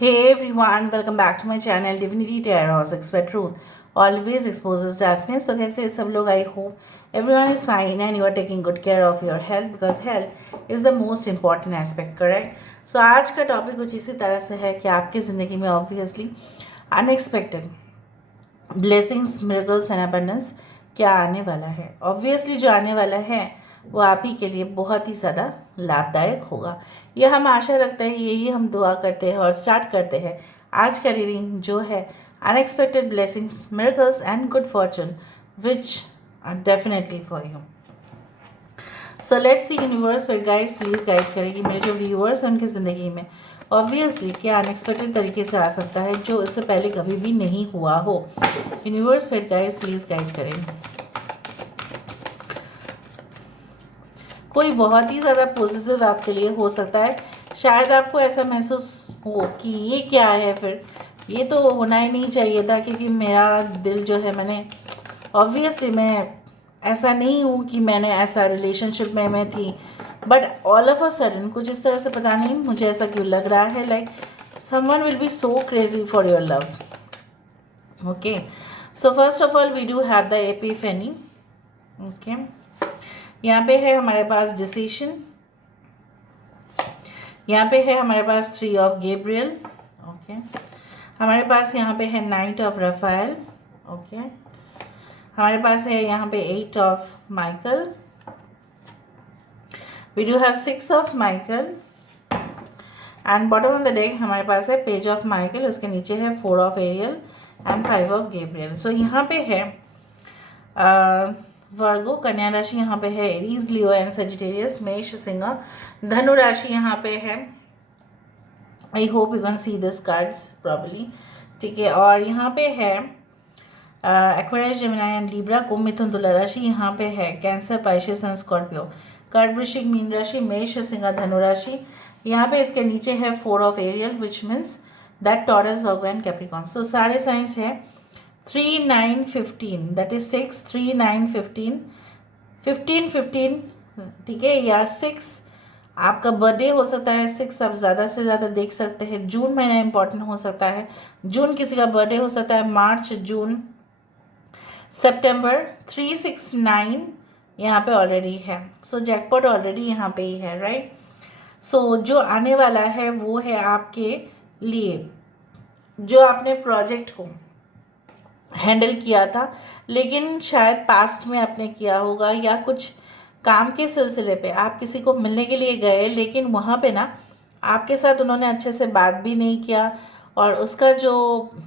Hey everyone, welcome back to my channel Divinity Tarot Expert Truth. Always exposes darkness. So कैसे सब लोग? I hope everyone is fine and you are taking good care of your health because health is the most important aspect, correct? So आज का topic कुछ इसी तरह से है कि आपकी ज़िंदगी में obviously unexpected blessings, miracles and abundance क्या आने वाला है। ऑब्वियसली जो आने वाला है वो आप ही के लिए बहुत ही ज़्यादा लाभदायक होगा, यह हम आशा रखते हैं, यही हम दुआ करते हैं और स्टार्ट करते हैं आज का रीडिंग जो है unexpected blessings, miracles and good fortune which are definitely for you. So let's see universe पर गाइड्स प्लीज़ गाइड करेगी मेरे जो व्यूअर्स हैं उनकी ज़िंदगी में ऑब्वियसली क्या अनएक्सपेक्टेड तरीके से आ सकता है जो इससे पहले कभी भी नहीं हुआ हो। यूनिवर्स पर गाइड्स प्लीज़ गाइड करें। कोई बहुत ही ज़्यादा पॉजिटिव आपके लिए हो सकता है, शायद आपको ऐसा महसूस हो कि ये क्या है, फिर ये तो होना ही नहीं चाहिए था क्योंकि मेरा दिल जो है मैंने ऑब्वियसली मैं ऐसा नहीं हूँ कि मैंने ऐसा रिलेशनशिप में मैं थी, but all of a sudden कुछ इस तरह से पता नहीं मुझे ऐसा क्यों लग रहा है like someone will be so crazy for your love. Okay, so first of all we do have the epiphany. Okay, यहाँ पे है हमारे पास डिसीशन, यहाँ पे है हमारे पास 3 ऑफ गैब्रियल। ओके, हमारे पास यहाँ पे है नाइट ऑफ राफेल। ओके, हमारे पास है यहाँ पे 8 of Michael. We do have 6 of Michael and bottom of the deck हमारे पास है पेज ऑफ माइकल, उसके नीचे है 4 of Ariel and 5 of Gabriel. So यहाँ पे है वर्गो कन्या राशि, यहाँ पे है एरीज, लियो एंड सजिटेरियस, मेष, सिंह, धनु राशि यहाँ पे है। I hope you can see this cards properly, ठीक है। और यहाँ पे है एक्वेरियस, जेमिनी एंड लिब्रा, कुंभ, मिथुन, तुला राशि, यहाँ पे है कैंसर, पाइसेस एंड स्कॉर्पियो, कर्क, वृश्चिक, मीन राशि, मेष, सिंह, धनु राशि, यहाँ पे इसके नीचे है 4 of Ariel which means that Taurus, Virgo and Capricorn. So सारे साइंस है 3, 9, 15 दैट इज 6, 3, 9, 15, 15, 15, ठीक है, या 6 आपका बर्थडे हो सकता है, 6 आप ज़्यादा से ज़्यादा देख सकते हैं। जून महीना इंपॉर्टेंट हो सकता है, जून किसी का बर्थडे हो सकता है, मार्च, जून, सितंबर। 3, 6, 9 यहाँ पे ऑलरेडी है, सो जैकपॉट ऑलरेडी यहाँ पे ही है, राइट। सो जो आने वाला है वो है आपके लिए जो आपने प्रोजेक्ट को हैंडल किया था लेकिन शायद पास्ट में आपने किया होगा, या कुछ काम के सिलसिले पे आप किसी को मिलने के लिए गए लेकिन वहाँ पे ना आपके साथ उन्होंने अच्छे से बात भी नहीं किया और उसका जो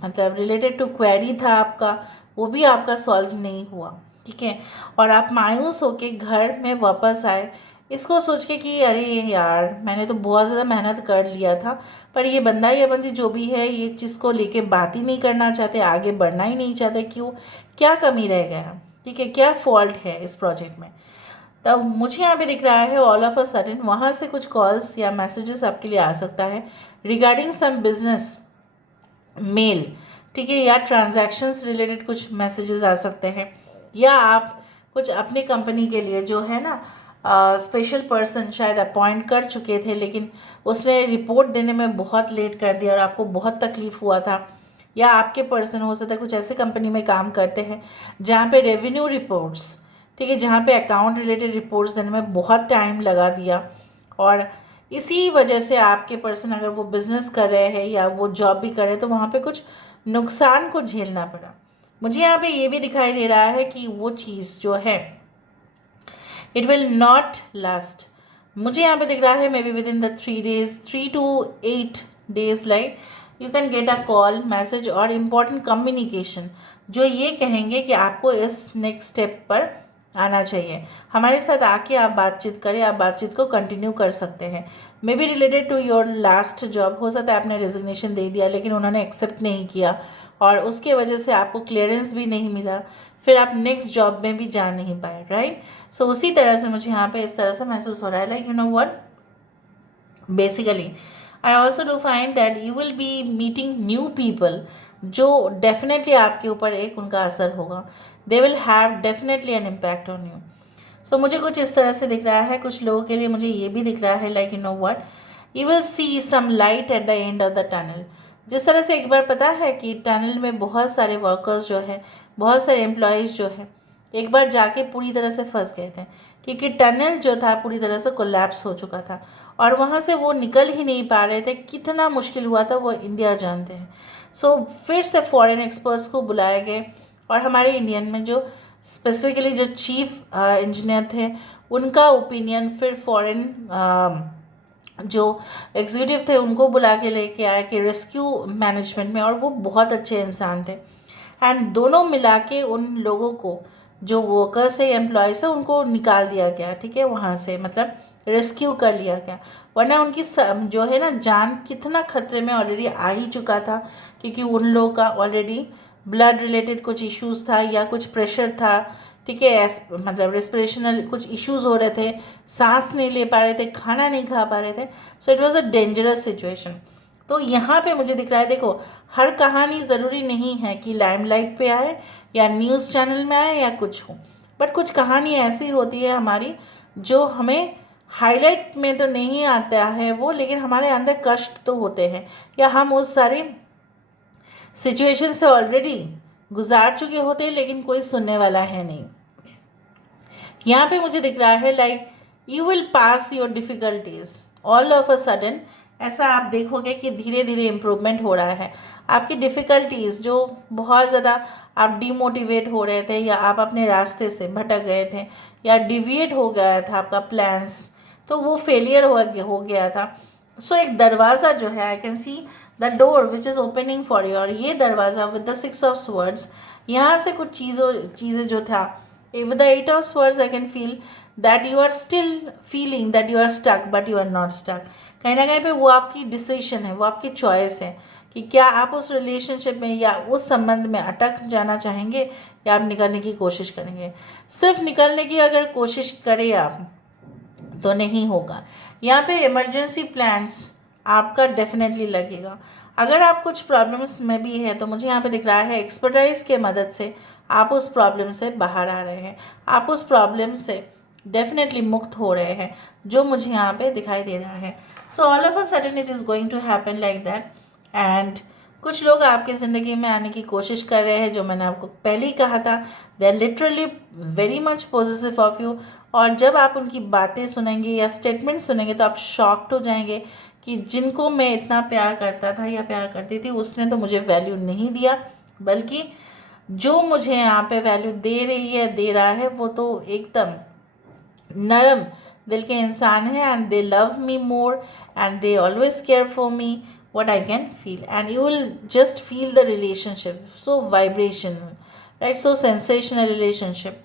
मतलब रिलेटेड टू क्वेरी था आपका वो भी आपका सॉल्व नहीं हुआ, ठीक है। और आप मायूस होके घर में वापस आए इसको सोच के कि अरे यार मैंने तो बहुत ज़्यादा मेहनत कर लिया था, पर ये बंदा या बंदी जो भी है ये चीज़ को लेके बात ही नहीं करना चाहते, आगे बढ़ना ही नहीं चाहते। क्यों? क्या कमी रह गया, ठीक है, क्या फॉल्ट है इस प्रोजेक्ट में। तब मुझे यहाँ पे दिख रहा है ऑल ऑफ अ सडन वहाँ से कुछ कॉल्स या मैसेजेस आपके लिए आ सकता है रिगार्डिंग सम बिजनेस मेल, ठीक है, या ट्रांजैक्शंस रिलेटेड कुछ मैसेजेस आ सकते हैं, या आप कुछ अपनी कंपनी के लिए जो है ना स्पेशल पर्सन शायद अपॉइंट कर चुके थे लेकिन उसने रिपोर्ट देने में बहुत लेट कर दिया और आपको बहुत तकलीफ हुआ था, या आपके पर्सन हो सकता है कुछ ऐसे कंपनी में काम करते हैं जहाँ पे रेवेन्यू रिपोर्ट्स, ठीक है, जहाँ पे अकाउंट रिलेटेड रिपोर्ट्स देने में बहुत टाइम लगा दिया और इसी वजह से आपके पर्सन अगर वो बिज़नेस कर रहे हैं या वो जॉब भी कर रहे हैं तो वहाँ पे कुछ नुकसान को झेलना पड़ा। मुझे यहाँ पे ये भी दिखाई दे रहा है कि वो चीज़ जो है इट विल नॉट लास्ट। मुझे यहाँ पे दिख रहा है may be with in the 3 days, 3 to 8 days like you can get a call, message और इम्पॉर्टेंट कम्युनिकेशन जो ये कहेंगे कि आपको इस नेक्स्ट स्टेप पर आना चाहिए, हमारे साथ आके आप बातचीत करें, आप बातचीत को कंटिन्यू कर सकते हैं। Maybe related to your last job, हो सकता है आपने रेजिग्नेशन दे दिया लेकिन उन्होंने एक्सेप्ट नहीं किया और उसके वजह से आपको क्लियरेंस भी नहीं मिला, फिर आप नेक्स्ट जॉब में भी जा नहीं पाए, राइट। सो उसी तरह से मुझे यहाँ पे इस तरह से महसूस हो रहा है like you know what, basically I also do find that you will be meeting new people जो डेफिनेटली आपके ऊपर एक उनका असर होगा, they will have definitely an impact on you. So मुझे कुछ इस तरह से दिख रहा है। कुछ लोगों के लिए मुझे ये भी दिख रहा है like you know what, you will see some light at the end of the tunnel. जिस तरह से एक बार पता है कि टनल में बहुत सारे वर्कर्स जो है, बहुत सारे एम्प्लॉयज़ जो है, एक बार जाके पूरी तरह से फंस गए थे, क्योंकि टनल जो था पूरी तरह से कोलैप्स हो चुका था और वहाँ से वो निकल ही नहीं पा रहे थे। कितना मुश्किल हुआ था वो इंडिया जानते हैं। सो फिर से फॉरेन एक्सपर्ट्स को बुलाए गए और हमारे इंडियन में जो स्पेसिफिकली जो चीफ इंजीनियर थे उनका ओपिनियन फिर फॉरेन जो एग्जीक्यूटिव थे उनको बुला के लेके आए कि रेस्क्यू मैनेजमेंट में, और वो बहुत अच्छे इंसान थे। एंड दोनों मिला के उन लोगों को, जो वर्कर्स है एम्प्लॉयज़ है, उनको निकाल दिया गया, ठीक है, वहाँ से, मतलब रेस्क्यू कर लिया गया। वरना उनकी जो है ना जान कितना खतरे में ऑलरेडी आ ही चुका था, क्योंकि उन लोगों का ऑलरेडी ब्लड रिलेटेड कुछ इश्यूज़ था या कुछ प्रेशर था, ठीक है, मतलब रेस्पिरेशनल कुछ इश्यूज़ हो रहे थे, सांस नहीं ले पा रहे थे, खाना नहीं खा पा रहे थे। So it was a dangerous situation. तो यहाँ पे मुझे दिख रहा है, देखो, हर कहानी ज़रूरी नहीं है कि लाइमलाइट पे आए या न्यूज़ चैनल में आए या कुछ हो, बट कुछ कहानी ऐसी होती है हमारी जो हमें हाईलाइट में तो नहीं आता है वो, लेकिन हमारे अंदर कष्ट तो होते हैं, या हम उस सारी सिचुएशन से ऑलरेडी गुजार चुके होते हैं, लेकिन कोई सुनने वाला है नहीं। यहाँ पे मुझे दिख रहा है like you will pass your difficulties all of a sudden. ऐसा आप देखोगे कि धीरे धीरे इम्प्रूवमेंट हो रहा है। आपकी डिफ़िकल्टीज़ जो बहुत ज़्यादा आप डिमोटिवेट हो रहे थे, या आप अपने रास्ते से भटक गए थे, या डिविएट हो गया था आपका प्लान्स, तो वो फेलियर हो गया था। सो एक दरवाज़ा जो है, I can see the door which is opening for you, और ये दरवाज़ा विद द 6 ऑफ स्वर्ड्स, यहाँ से कुछ चीज़ें जो था, with the 8 of swords I can feel that you are still feeling that you are stuck, but you are not stuck। कहीं ना कहीं पे वो आपकी डिसीजन है, वो आपकी चॉइस है कि क्या आप उस रिलेशनशिप में या उस संबंध में अटक जाना चाहेंगे या आप निकलने की कोशिश करेंगे। सिर्फ निकलने की अगर कोशिश करें आप तो नहीं होगा। यहाँ पे इमरजेंसी प्लान्स आपका डेफिनेटली लगेगा। अगर आप कुछ प्रॉब्लम्स में भी है तो मुझे यहाँ पे दिख रहा है एक्सपर्टाइज के मदद से आप उस प्रॉब्लम से बाहर आ रहे हैं, आप उस प्रॉब्लम से डेफिनेटली मुक्त हो रहे हैं, जो मुझे यहाँ पे दिखाई दे रहा है। So all of a sudden it is going to happen like that. And कुछ लोग आपकी ज़िंदगी में आने की कोशिश कर रहे हैं, जो मैंने आपको पहले ही कहा था, they are literally very much positive of you. और जब आप उनकी बातें सुनेंगे या स्टेटमेंट सुनेंगे तो आप शॉक्ड हो जाएंगे कि जिनको मैं इतना प्यार करता था या प्यार करती थी उसने तो मुझे वैल्यू नहीं दिया, बल्कि जो मुझे यहाँ पे वैल्यू दे रही है, दे रहा है, वो तो एकदम नरम दिल के इंसान है। And they love me more and they always care for me, what I can feel, and you will just feel the relationship so vibrational, right, so sensational relationship।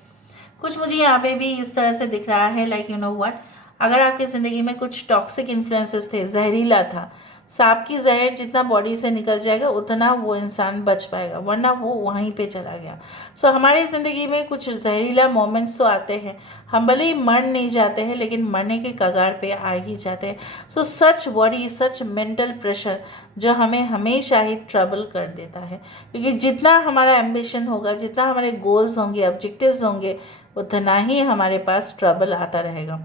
कुछ मुझे यहाँ पे भी इस तरह से दिख रहा है लाइक यू नो व्हाट, अगर आपकी ज़िंदगी में कुछ टॉक्सिक इन्फ्लुएंसेस थे, जहरीला था, सांप की जहर जितना बॉडी से निकल जाएगा उतना वो इंसान बच पाएगा, वरना वो वहीं पे चला गया। सो हमारी ज़िंदगी में कुछ जहरीला मोमेंट्स तो आते हैं, हम भले ही मर नहीं जाते हैं लेकिन मरने के कगार पे आ ही जाते हैं। सो सच वरी, सच मेंटल प्रेशर जो हमें हमेशा ही ट्रबल कर देता है, क्योंकि जितना हमारा एम्बिशन होगा, जितना हमारे गोल्स होंगे, ऑब्जेक्टिव्स होंगे, उतना ही हमारे पास ट्रबल आता रहेगा।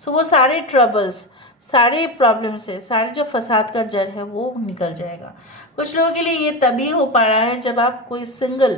सो वो सारे ट्रबल्स, सारे प्रॉब्लम से, सारे जो फसाद का जड़ है वो निकल जाएगा। कुछ लोगों के लिए ये तभी हो पा रहा है जब आप कोई सिंगल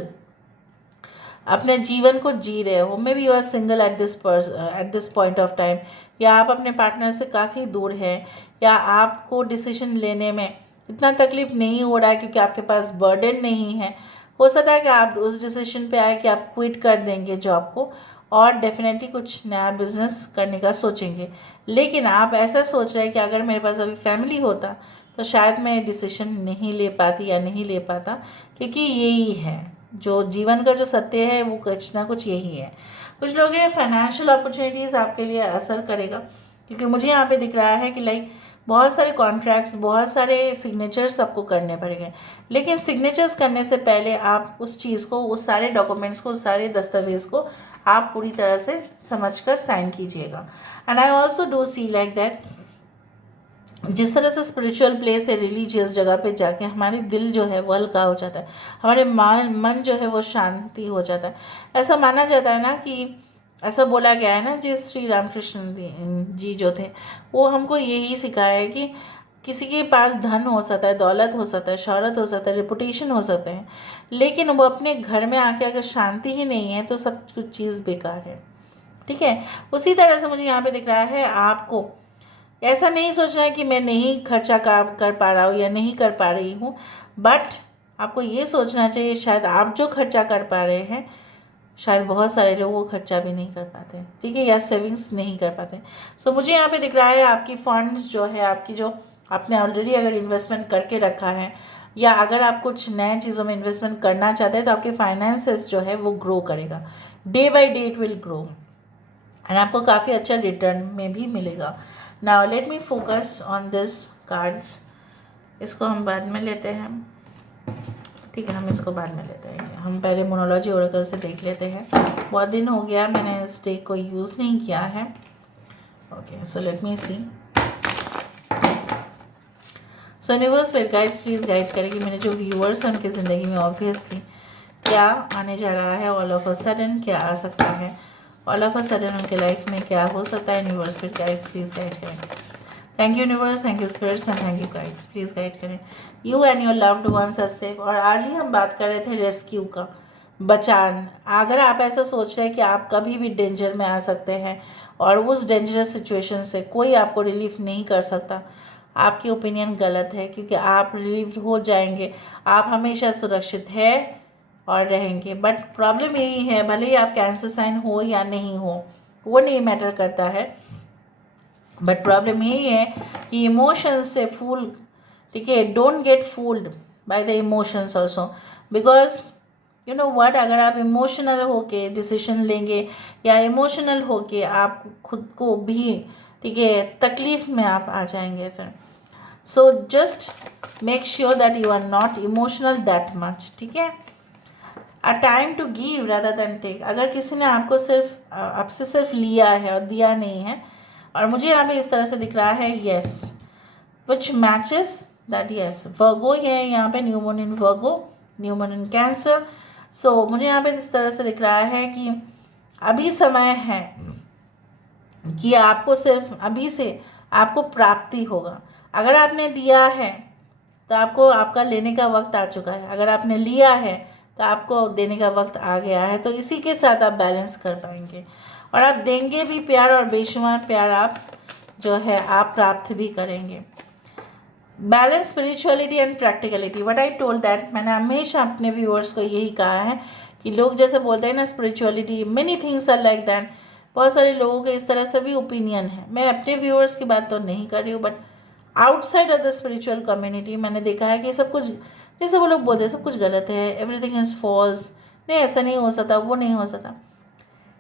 अपने जीवन को जी रहे हो, maybe you are single at this point of time, या आप अपने पार्टनर से काफ़ी दूर हैं, या आपको डिसीजन लेने में इतना तकलीफ नहीं हो रहा है क्योंकि आपके पास बर्डन नहीं है। हो सकता है कि आप उस डिसीजन पे आए कि आप क्विट कर देंगे जॉब को और डेफिनेटली कुछ नया बिजनेस करने का सोचेंगे, लेकिन आप ऐसा सोच रहे हैं कि अगर मेरे पास अभी फैमिली होता तो शायद मैं डिसीजन नहीं ले पाती या नहीं ले पाता, क्योंकि यही है जो जीवन का जो सत्य है, वो कुछ ना कुछ यही है। कुछ लोगों के लिए फाइनेंशियल अपॉर्चुनिटीज़ आपके लिए असर करेगा, क्योंकि मुझे यहाँ पे दिख रहा है कि लाइक बहुत सारे कॉन्ट्रैक्ट्स, बहुत सारे सिग्नेचर्स आपको करने पड़ेंगे, लेकिन सिग्नेचर्स करने से पहले आप उस चीज़ को, उस सारे डॉक्यूमेंट्स को, उस सारे दस्तावेज़ को आप पूरी तरह से समझकर साइन कीजिएगा। And I also do see like that, जिस तरह से स्पिरिचुअल प्लेस है, रिलीजियस जगह पे जाके हमारे दिल जो है वो हल्का हो जाता है, हमारे मन जो है वो शांति हो जाता है। ऐसा माना जाता है ना कि ऐसा बोला गया है ना, जिस श्री रामकृष्ण जी जो थे, वो हमको यही सिखाया है कि किसी के पास धन हो सकता है, दौलत हो सकता है, शोहरत हो सकता है, रेपुटेशन हो सकते हैं, लेकिन वो अपने घर में आके अगर शांति ही नहीं है तो सब कुछ चीज़ बेकार है। ठीक है, उसी तरह से मुझे यहाँ पे दिख रहा है, आपको ऐसा नहीं सोचना है कि मैं नहीं खर्चा कर पा रहा हूँ या नहीं कर पा रही हूँ, बट आपको ये सोचना चाहिए शायद आप जो खर्चा कर पा रहे हैं शायद बहुत सारे लोग वो खर्चा भी नहीं कर पाते, ठीक है, या सेविंग्स नहीं कर पाते। सो मुझे यहाँ पे दिख रहा है आपकी फंड्स जो है, आपकी जो आपने ऑलरेडी अगर इन्वेस्टमेंट करके रखा है, या अगर आप कुछ नए चीज़ों में इन्वेस्टमेंट करना चाहते हैं, तो आपके फाइनेंसेस जो है वो ग्रो करेगा, day by day it will grow, and आपको काफ़ी अच्छा रिटर्न में भी मिलेगा। Now let me focus on this cards. इसको हम बाद में लेते हैं, ठीक है, हम इसको बाद में लेते हैं। हम पहले मोनोलॉजी ओरेकल से देख लेते हैं। बहुत दिन हो गया मैंने इस डेक को यूज़ नहीं किया है। ओके, सो लेट मी सी। सो यूनिवर्स फिर गाइड्स प्लीज़ गाइड करेगी मेरे जो व्यूअर्स हैं उनकी ज़िंदगी में ऑब्वियसली क्या आने जा रहा है, ऑल ऑफ अ सडन क्या आ सकता है, ऑल ऑफ अ सडन उनके लाइफ में क्या हो सकता है। यूनिवर्स फिर गाइड्स प्लीज़ गाइड करें। Thank you universe, thank you spirits and thank you guides, please guide करें। You and your loved ones are safe. और आज ही हम बात कर रहे थे रेस्क्यू का, बचान। अगर आप ऐसा सोच रहे हैं कि आप कभी भी डेंजर में आ सकते हैं और उस डेंजरस सिचुएशन से कोई आपको रिलीफ नहीं कर सकता, आपकी ओपिनियन गलत है, क्योंकि आप रिलीव हो जाएंगे। आप हमेशा सुरक्षित है और रहेंगे। बट प्रॉब्लम यही है, भले ही आप कैंसर साइन हो या नहीं हो, वो नहीं मैटर करता है, बट प्रॉब्लम यही है कि इमोशंस से फूल, ठीक है, don't get fooled by the emotions also, because you know what, अगर आप इमोशनल होके डिसीजन लेंगे या इमोशनल होके आप खुद को भी, ठीक है, तकलीफ में आप आ जाएंगे फिर। So just make sure that you are not emotional that much, ठीक है। A time to give rather than take. अगर किसी ने आपको सिर्फ आपसे सिर्फ लिया है और दिया नहीं है, और मुझे यहाँ पे इस तरह से दिख रहा है, yes which matches that, yes Virgo है यहाँ पे, new moon in Virgo, new moon in Cancer. So मुझे यहाँ पे इस तरह से दिख रहा है कि अभी समय है कि आपको सिर्फ अभी से आपको प्राप्ति होगा। अगर आपने दिया है तो आपको आपका लेने का वक्त आ चुका है, अगर आपने लिया है तो आपको देने का वक्त आ गया है। तो इसी के साथ आप बैलेंस कर पाएंगे और आप देंगे भी प्यार, और बेशुमार प्यार आप जो है आप प्राप्त भी करेंगे। Balance spirituality and practicality, what I told that, मैंने हमेशा अपने व्यूअर्स को यही कहा है कि लोग जैसे बोलते हैं ना spirituality, many things are like that. बहुत सारे लोगों के इस तरह से भी ओपिनियन है। मैं अपने व्यूअर्स की बात तो नहीं कर रही हूँ, but outside of the spiritual community मैंने देखा है कि सब कुछ, जैसे वो लोग बोलते हैं सब कुछ गलत है, एवरीथिंग इज़ फॉल्स, नहीं ऐसा नहीं हो सकता, वो नहीं हो सकता।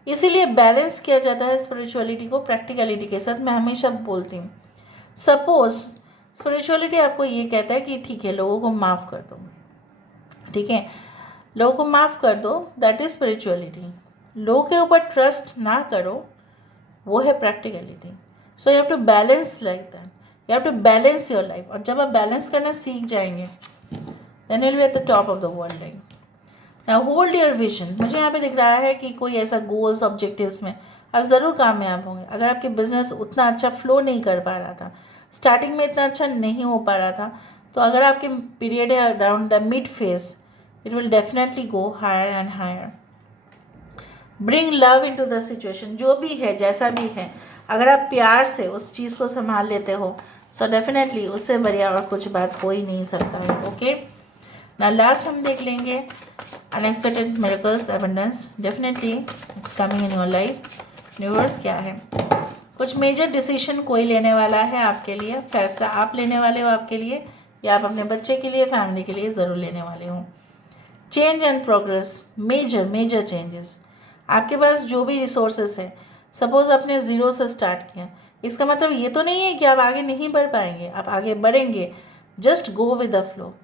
इसीलिए बैलेंस किया जाता है स्पिरिचुअलिटी को प्रैक्टिकलिटी के साथ। मैं हमेशा बोलती हूँ, सपोज स्पिरिचुअलिटी आपको ये कहता है कि ठीक है लोगों को माफ़ कर दो, ठीक है, लोगों को माफ़ कर दो, दैट इज स्पिरिचुअलिटी। लोगों के ऊपर ट्रस्ट ना करो, वो है practicality. So you have to balance like that, you have to balance your life. और जब आप बैलेंस करना सीख जाएंगे then will be at the top of the world. Like now hold your vision. मुझे यहाँ पे दिख रहा है कि कोई ऐसा गोल्स ऑब्जेक्टिव्स में आप ज़रूर कामयाब होंगे। अगर आपके बिजनेस उतना अच्छा फ्लो नहीं कर पा रहा था, स्टार्टिंग में इतना अच्छा नहीं हो पा रहा था, तो अगर आपके पीरियड है around the mid phase, it will definitely go higher and higher. Bring love into the situation, जो भी है जैसा भी है, अगर आप प्यार से उस चीज़ को संभाल लेते हो, सो डेफिनेटली उससे बढ़िया और कुछ बात हो ही नहीं सकता है। ओके, ना लास्ट हम देख लेंगे unexpected miracles abundance, definitely it's coming in your life. Universe क्या है, कुछ मेजर डिसीजन कोई लेने वाला है आपके लिए, फैसला आप लेने वाले हो आपके लिए, या आप अपने बच्चे के लिए, फैमिली के लिए ज़रूर लेने वाले हो। Change and progress, major changes. आपके पास जो भी रिसोर्सेस है, सपोज आपने ज़ीरो से स्टार्ट किया, इसका मतलब ये तो नहीं है कि आप आगे नहीं बढ़ पाएंगे, आप आगे बढ़ेंगे। Just go with the flow,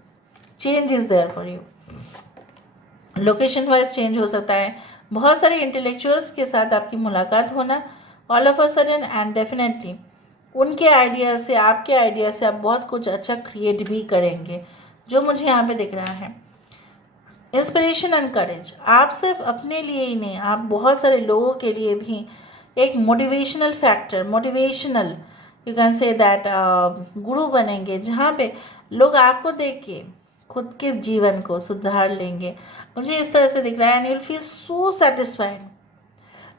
change is there for you. Location wise change हो सकता है, बहुत सारे इंटेलेक्चुअल्स के साथ आपकी मुलाकात होना all of a sudden, and definitely उनके आइडिया से, आपके आइडिया से आप बहुत कुछ अच्छा क्रिएट भी करेंगे, जो मुझे यहाँ पे दिख रहा है। Inspiration and courage. आप सिर्फ अपने लिए ही नहीं, आप बहुत सारे लोगों के लिए भी एक motivational factor, motivational you can say that गुरु बनेंगे, जहाँ पे लोग आपको देख के खुद के जीवन को सुधार लेंगे। मुझे इस तरह से दिख रहा है, and you will feel so satisfied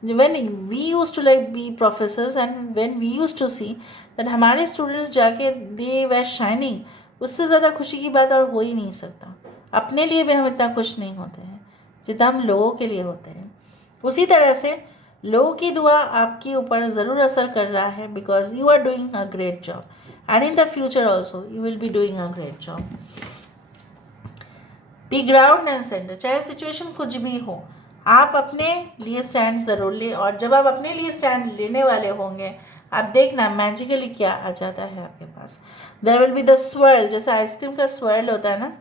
when we used to like be professors and when we used to see that हमारे स्टूडेंट्स जाके they were shining, उससे ज़्यादा खुशी की बात और हो ही नहीं सकता। अपने लिए भी हम इतना खुश नहीं होते हैं जितना हम लोगों के लिए होते हैं। उसी तरह से लोगों की दुआ आपके ऊपर ज़रूर असर कर रहा है, because you are doing a great job and in the future also you will be doing a great job. Be ground and center, चाहे सिचुएशन कुछ भी हो, आप अपने लिए स्टैंड ज़रूर लें, और जब आप अपने लिए स्टैंड लेने वाले होंगे, आप देखना मैजिकली क्या आ जाता है आपके पास। There will be the swirl, जैसे आइसक्रीम का स्वर्ल होता है ना,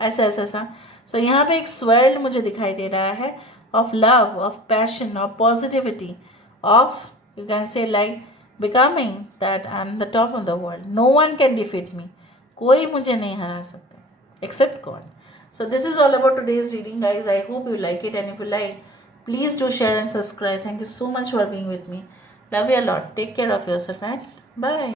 ऐसा ऐसा सा। सो यहाँ पे एक स्वर्ल मुझे दिखाई दे रहा है of love, of passion, of positivity, of you can say like becoming that I am the top of the world. No one can defeat me, कोई मुझे नहीं हरा सकता except God. So this is all about today's reading, guys. I hope you like it, and if you like, please do share and subscribe. Thank you so much for being with me. Love you a lot. Take care of yourself, and bye.